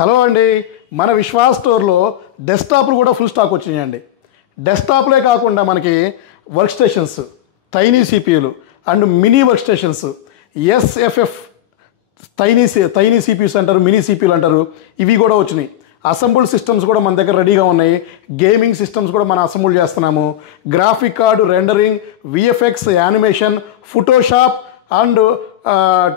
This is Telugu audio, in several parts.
హలో అండి, మన విశ్వాస్ స్టోర్లో డెస్క్టాప్లు కూడా ఫుల్ స్టాక్ వచ్చినాయండి. డెస్క్టాప్లే కాకుండా మనకి వర్క్ స్టేషన్స్, టైనీ సిపియూలు and mini work stations, SFF tiny CPUs అంటారు, మినీ సిపియూలు అంటారు, ఇవి కూడా వచ్చినాయి. అసెంబుల్ సిస్టమ్స్ కూడా మన దగ్గర రెడీగా ఉన్నాయి. గేమింగ్ సిస్టమ్స్ కూడా మనం అసెంబుల్ చేస్తున్నాము. Graphic card, rendering, VFX, animation, Photoshop and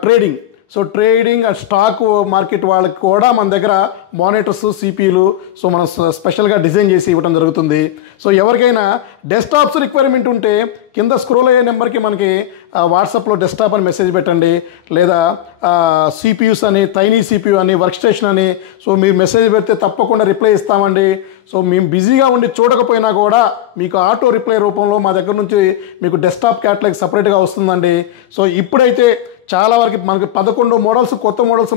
trading. So trading and stock market వాళ్ళకి కూడా మన దగ్గర మానిటర్స్, సిపియూలు మనం స్పెషల్గా డిజైన్ చేసి ఇవ్వడం జరుగుతుంది. సో ఎవరికైనా డెస్క్టాప్స్ రిక్వైర్మెంట్ ఉంటే కింద స్క్రోల్ అయ్యే నెంబర్కి మనకి వాట్సాప్లో డెస్క్టాప్ అని మెసేజ్ పెట్టండి, లేదా సిపియూస్ అని, టైనీ సిపియూ అని, వర్క్ స్టేషన్ అని మీరు మెసేజ్ పెడితే తప్పకుండా రిప్లై ఇస్తామండి. మేము బిజీగా ఉండి చూడకపోయినా కూడా మీకు ఆటో రిప్లై రూపంలో మా దగ్గర నుంచి మీకు డెస్క్టాప్ క్యాటలాగ్ సపరేట్గా వస్తుందండి. సో ఇప్పుడైతే చాలా వరకు మనకి 11 మోడల్స్, కొత్త మోడల్స్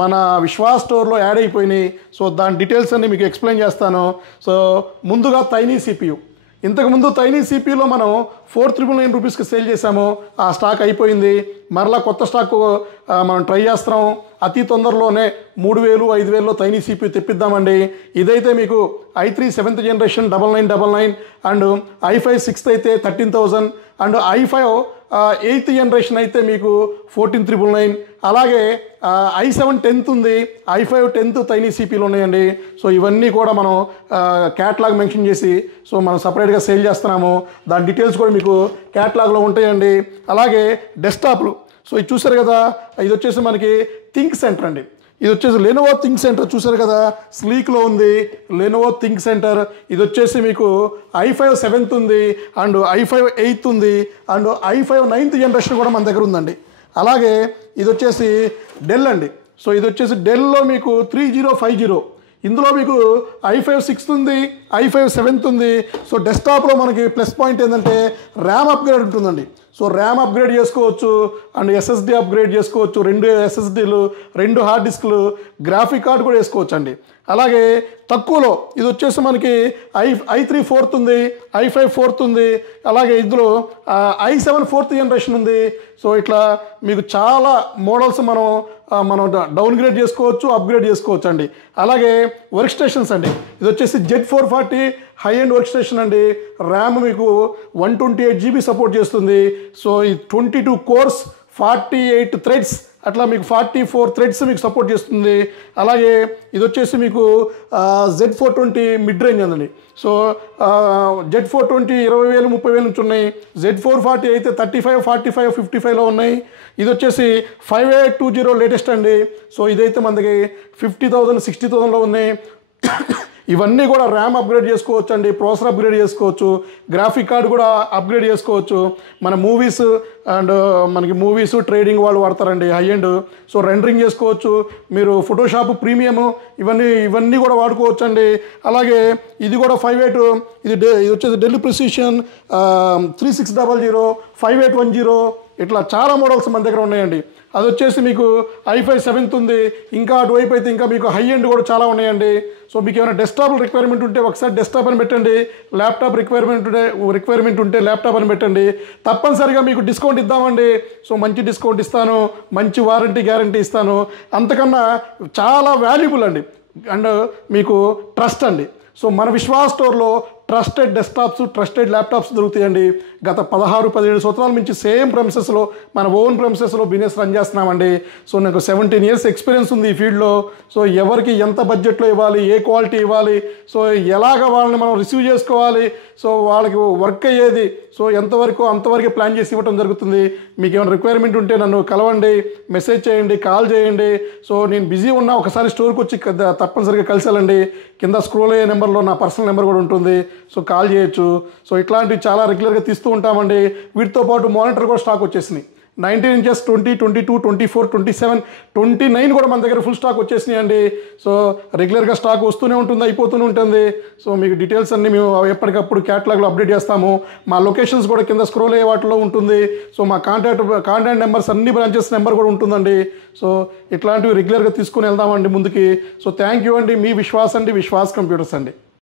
మన విశ్వాస్ స్టోర్లో యాడ్ అయిపోయినాయి. సో దాని డీటెయిల్స్ అన్ని మీకు ఎక్స్ప్లెయిన్ చేస్తాను. సో ముందుగా టైనీ సిపియూ. ఇంతకుముందు టైనీ సిపియూలో మనం 4,999 రూపీస్కి సేల్ చేసాము. ఆ స్టాక్ అయిపోయింది. మరలా కొత్త స్టాక్ మనం ట్రై చేస్తున్నాం. అతి తొందరలోనే 3,000, 5,000లో టైనీ సిపియూ తెప్పిద్దామండి. ఇదైతే మీకు i3 7th generation 9999 and i5 6th అయితే 13,000 అండ్ i5 8th జనరేషన్ అయితే మీకు 14,999. అలాగే i7 10th ఉంది, i5 10th టైనీ సిపియూలు ఉన్నాయండి. సో ఇవన్నీ కూడా మనం క్యాటలాగ్ మెన్షన్ చేసి మనం సపరేట్గా సేల్ చేస్తున్నాము. దాని డీటెయిల్స్ కూడా మీకు క్యాటలాగ్లో ఉంటాయండి. అలాగే డెస్క్టాప్లు, సో ఇది చూసారు కదా, ఇది వచ్చేసి మనకి థింక్ సెంటర్ అండి. ఇది వచ్చేసి లెనోవో థింక్ సెంటర్ చూసారు కదా, స్లీక్లో ఉంది లెనోవో థింక్ సెంటర్. ఇది వచ్చేసి మీకు i5 7th ఉంది అండ్ i5 8th ఉంది అండ్ i5 9th జనరేషన్ కూడా మన దగ్గర ఉందండి. అలాగే ఇది వచ్చేసి డెల్ అండి. సో ఇది వచ్చేసి డెల్లో మీకు 3050. ఇందులో మీకు i5 6th ఉంది, i5 7th ఉంది. సో డెస్క్టాప్లో మనకి ప్లస్ పాయింట్ ఏంటంటే ర్యామ్ అప్గ్రేడ్ ఉంటుందండి. సో ర్యామ్ అప్గ్రేడ్ చేసుకోవచ్చు అండ్ ఎస్ఎస్డి అప్గ్రేడ్ చేసుకోవచ్చు. 2 ఎస్ఎస్డీలు, 2 హార్డ్ డిస్క్లు, గ్రాఫిక్ కార్డు కూడా వేసుకోవచ్చు అండి. అలాగే తక్కువలో ఇది వచ్చేసి మనకి i3 4th ఉంది, i5 4th ఉంది. అలాగే ఇందులో i7 4th జనరేషన్ ఉంది. సో ఇట్లా మీకు చాలా మోడల్స్ మనం డౌన్గ్రేడ్ చేసుకోవచ్చు, అప్గ్రేడ్ చేసుకోవచ్చు అండి. అలాగే వర్క్ స్టేషన్స్ అండి. ఇది వచ్చేసి Z440 high end work station అండి. ర్యామ్ మీకు 128 GB సపోర్ట్ చేస్తుంది. సో ఈ 22 కోర్స్ 48 థ్రెడ్స్ అట్లా మీకు 44 థ్రెడ్స్ మీకు సపోర్ట్ చేస్తుంది. అలాగే ఇది వచ్చేసి మీకు Z420 మిడ్ రేంజ్ అండి. సో Z420 20,000, 30,000 నుంచి ఉన్నాయి. Z440 అయితే 35, 45, 55లో ఉన్నాయి. ఇది వచ్చేసి 5820 లేటెస్ట్ అండి. సో ఇదైతే మనకి 50,000, 60,000లో ఉన్నాయి. ఇవన్నీ కూడా ర్యామ్ అప్గ్రేడ్ చేసుకోవచ్చు అండి, ప్రాసెసర్ అప్గ్రేడ్ చేసుకోవచ్చు, గ్రాఫిక్ కార్డు కూడా అప్గ్రేడ్ చేసుకోవచ్చు. మన మూవీస్ అండ్ మనకి మూవీస్ ట్రేడింగ్ వాళ్ళు వాడతారండి హై ఎండ్. సో రెండరింగ్ చేసుకోవచ్చు మీరు, ఫోటోషాప్ ప్రీమియం ఇవన్నీ కూడా వాడుకోవచ్చు అండి. అలాగే ఇది కూడా 58, ఇది వచ్చేసి డెల్ ప్రిసిషన్ 3600, 5810 ఇట్లా చాలా మోడల్స్ మన దగ్గర ఉన్నాయండి. అది వచ్చేసి మీకు i5 7th ఉంది. ఇంకా అటువైపు అయితే ఇంకా మీకు హై ఎండ్ కూడా చాలా ఉన్నాయండి. సో మీకు ఏమైనా డెస్క్టాప్ రిక్వైర్మెంట్ ఉంటే ఒకసారి డెస్క్టాప్ అని పెట్టండి, ల్యాప్టాప్ రిక్వైర్మెంట్ ఉంటే ల్యాప్టాప్ అని పెట్టండి. తప్పనిసరిగా మీకు డిస్కౌంట్ ఇద్దామండి. సో మంచి డిస్కౌంట్ ఇస్తాను, మంచి వారంటీ గ్యారంటీ ఇస్తాను. అంతకన్నా చాలా వాల్యుబుల్ అండి అండ్ మీకు ట్రస్ట్ అండి. సో మన విశ్వాస్ స్టోర్లో ట్రస్టెడ్ డెస్క్టాప్స్, ట్రస్టెడ్ ల్యాప్టాప్స్ దొరుకుతాయండి. గత 16-17 సంవత్సరాల నుంచి సేమ్ ప్రెమిసెస్లో మన ఓన్ ప్రెమిసెస్లో బిజినెస్ రన్ చేస్తున్నామండి. సో నాకు 17 years ఎక్స్పీరియన్స్ ఉంది ఈ ఫీల్డ్లో. సో ఎవరికి ఎంత బడ్జెట్లో ఇవ్వాలి, ఏ క్వాలిటీ ఇవ్వాలి, సో ఎలాగ వాళ్ళని మనం రిసీవ్ చేసుకోవాలి, సో వాళ్ళకి వర్క్ అయ్యేది సో ఎంతవరకు అంతవరకు ప్లాన్ చేసి ఇవ్వడం జరుగుతుంది. మీకు ఏమైనా రిక్వైర్మెంట్ ఉంటే నన్ను కలవండి, మెసేజ్ చేయండి, కాల్ చేయండి. సో నేను బిజీ ఉన్నా ఒకసారి స్టోర్కి వచ్చి తప్పనిసరిగా కలిసాలండి. కింద స్క్రోల్ అయ్యే నెంబర్లో నా పర్సనల్ నెంబర్ కూడా ఉంటుంది. సో కాల్ చేయొచ్చు. సో ఇట్లాంటివి చాలా రెగ్యులర్గా తీస్తూ ఉంటామండి. వీటితో పాటు మానిటర్ కూడా స్టాక్ వచ్చేసినాయి. 19 inches 20, 22, 24, 27, 29 కూడా మన దగ్గర ఫుల్ స్టాక్ వచ్చేసినాయి అండి. సో రెగ్యులర్గా స్టాక్ వస్తూనే ఉంటుంది, అయిపోతూనే ఉంటుంది. సో మీకు డీటెయిల్స్ అన్నీ మేము ఎప్పటికప్పుడు క్యాటలాగ్లో అప్డేట్ చేస్తాము. మా లొకేషన్స్ కూడా కింద స్క్రోల్ అయ్యే వాటిలో ఉంటుంది. సో మా కాంటాక్ట్ నెంబర్స్ అన్ని బ్రాంచెస్ నెంబర్ కూడా ఉంటుందండి. సో ఇట్లాంటివి రెగ్యులర్గా తీసుకుని వెళ్దామండి ముందుకి. సో థ్యాంక్ యూ అండి. మీ విశ్వాస్ అండి, విశ్వాస్ కంప్యూటర్స్ అండి.